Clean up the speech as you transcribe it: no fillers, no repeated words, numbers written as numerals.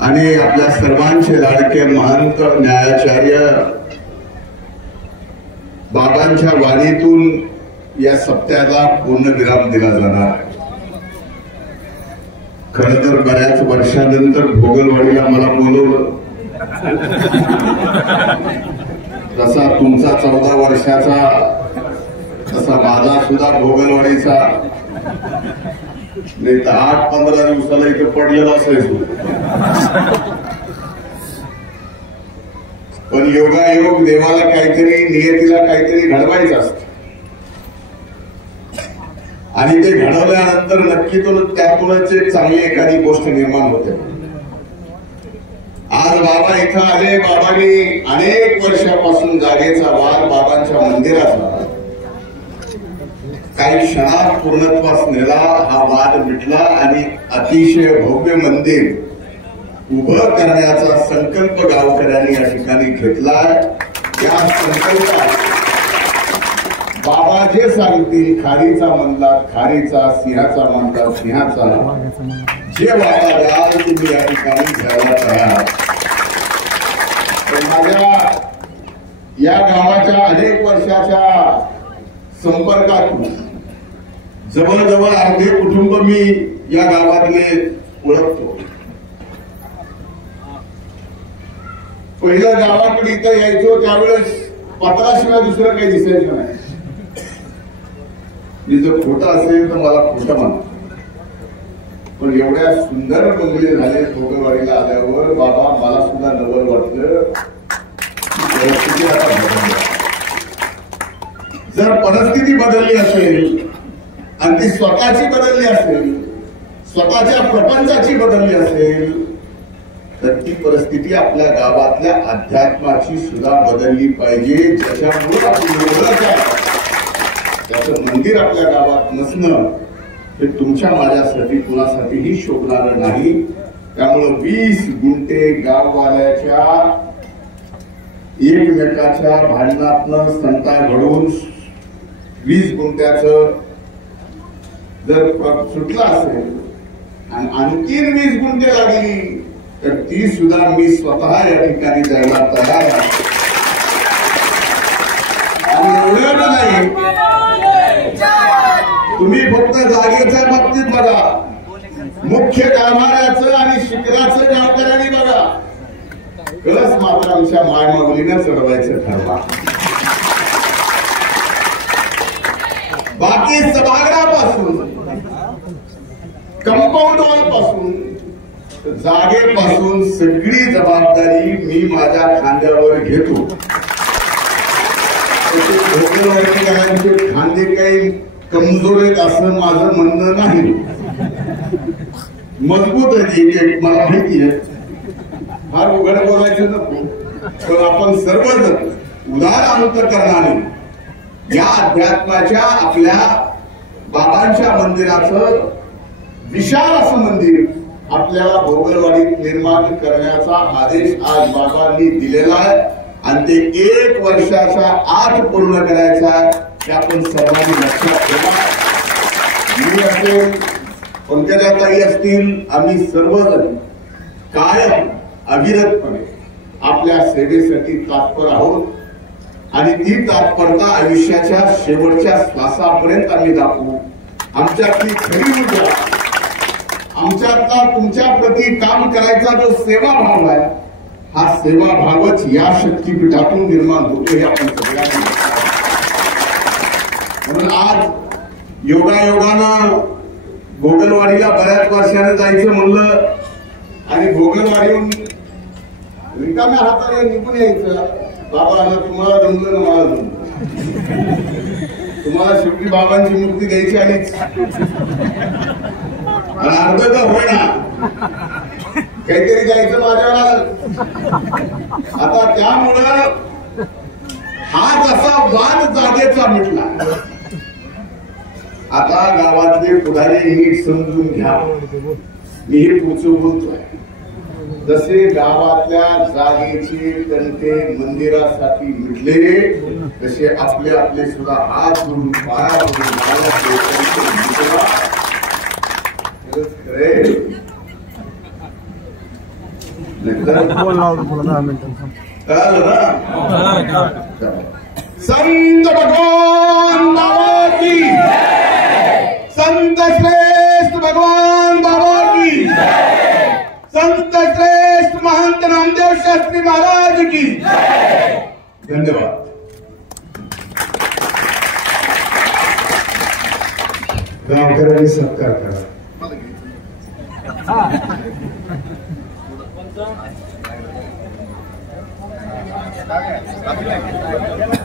आणि आपल्या सर्वांचे लाडके महंत न्यायाचार्य बाबांच्या वाणीतून या सप्त्याला पूर्णविराम दिला जाणार. खरं तर बऱ्याच वर्षानंतर भोगलवाडीला मला बोलवलं. तसा तुमचा 14 वर्षाचा तसा माझा सुद्धा भोगलवाडीचा नाही तर 8-15 दिवसाला इथे पडलेला असायचो. पण योगायोग देवाला काहीतरी नियतीला काहीतरी घडवायचं असतं आणि ते घडवल्यानंतर नक्की त्यातूनच एक चांगली एखादी गोष्ट निर्माण होते. आज बाबा इथं आले. बाबांनी अनेक वर्षापासून जागेचा वाद बाबांच्या मंदिराचा काही क्षणात पूर्णत्वास नेला. हा वाद मिटला आणि अतिशय भव्य मंदिर उभं करण्याचा संकल्प गावकऱ्यांनी या ठिकाणी घेतलाय. या संकल्पात बाबा जे सांगतील, खारीचा म्हणला खारीचा, सिंहाचा म्हणला सिंहाचा, जे बाबा द्याल तुम्ही या ठिकाणी घ्यायला तयार. माझ्या या गावाच्या अनेक वर्षाच्या संपर्कातून जवळजवळ अर्धे कुटुंब मी या गावातले ओळखतो. पहिलं गावाकडे इथं यायचो त्यावेळेस पत्राशिवाय दुसरं काही दिसायचं नाही. मी जर खोटं असेल तर मला खोटं म्हणा. पण एवढ्या सुंदर बंगले झाले भोगलवाडीला आल्यावर बाबा मला सुद्धा नवल वाटलं. परिस्थिती आता बदलली. जर परिस्थिती बदलली असेल आणि ती स्वतःची बदलली असेल, स्वतःच्या प्रपंचाची बदलली असेल, तर ती परिस्थिती आपल्या गावातल्या अध्यात्माची सुद्धा बदलली पाहिजे. ज्याच्यामुळे त्याचं मंदिर आपल्या गावात नसणं हे तुमच्या माझ्यासाठी कुणासाठीही शोभणार नाही. त्यामुळं 20 गुंठे गाववाल्याच्या एकमेकाच्या भांडणातनं संता घडून 20 गुंठ्याचं जर सुटला असेल आणि आणखीन 20 गुंठे लागली तर ती सुद्धा मी स्वतः या ठिकाणी द्यायला तयार आहे. आणि एवढंच नाही, तुम्ही फक्त जागेच्या बाबतीत बघा, मुख्य गाभाऱ्याचं आणि शिखराचं गावकऱ्यांनी बघा. कळस मात्र आमच्या मायमाऊलीनं चढवायचं ठरवा. बाकी सभागृहापासून, कंपाऊंड वॉल पासून, जागेपासून सगळी जबाबदारी मी माझ्या खांद्यावर घेतो. भोगलवाडीकरांचे खांदे काही कमजोर आहेत असं माझं म्हणणं नाही. मजबूत आहे, मला माहिती आहे. फार उघड बोलायचं नको, पण आपण सर्वजण उदार अंतःकरणाने या अध्यात्माच्या आपल्या बाबांच्या मंदिराचं विशाल असं मंदिर आपल्याला भोगलवाडीत निर्माण करण्याचा आदेश आज बाबांनी दिलेला आहे आणि ते 1 वर्षाच्या आत पूर्ण करायचा आहे. हे आपण सर्वांनी लक्षात ठेवा. मी असेल, पंकजाताई असतील, आम्ही सर्वजण कायम अविरतपणे आपल्या सेवेसाठी तत्पर आहोत आणि ती तत्परता आयुष्याच्या शेवटच्या श्वासापर्यंत आम्ही दाखवू. आमच्यातली खरी ऊर्जा, आमच्यातला तुमच्या प्रती काम करायचा जो सेवाभाव आहे, हा सेवाभावच या शक्तीपीठातून निर्माण होतो हे आपण सगळ्यांनी. म्हणून आज योगायोगानं भोगलवाडीला बऱ्याच वर्षाने जायचं म्हणलं आणि भोगलवाडीहून रिकाम्या हाताने निघून यायचं. बाबा तुम्हाला जमलं ना, मला जमलं. तुम्हाला शेवटी बाबांची मूर्ती द्यायची आलीच आणि अर्ध तर होईना, काहीतरी द्यायचं माझ्यावर. आता त्यामुळं हा जसा वाद जागेचा मिटला, आता गावातले पुढारी नीट समजून घ्या. मी हे पुढचं बोलतोय. जसे गावातल्या जागेचे तंटे मंदिरासाठी मिटले, तसे आपले आपले सुद्धा हात जोडून पाया संत भगवान बाबा की, संत श्रेष्ठ भगवान बाबा की, संत श्रेष्ठ महंत नामदेव शास्त्री महाराज की धन्यवाद. गावकऱ्यांनी सत्कार करा. Gracias.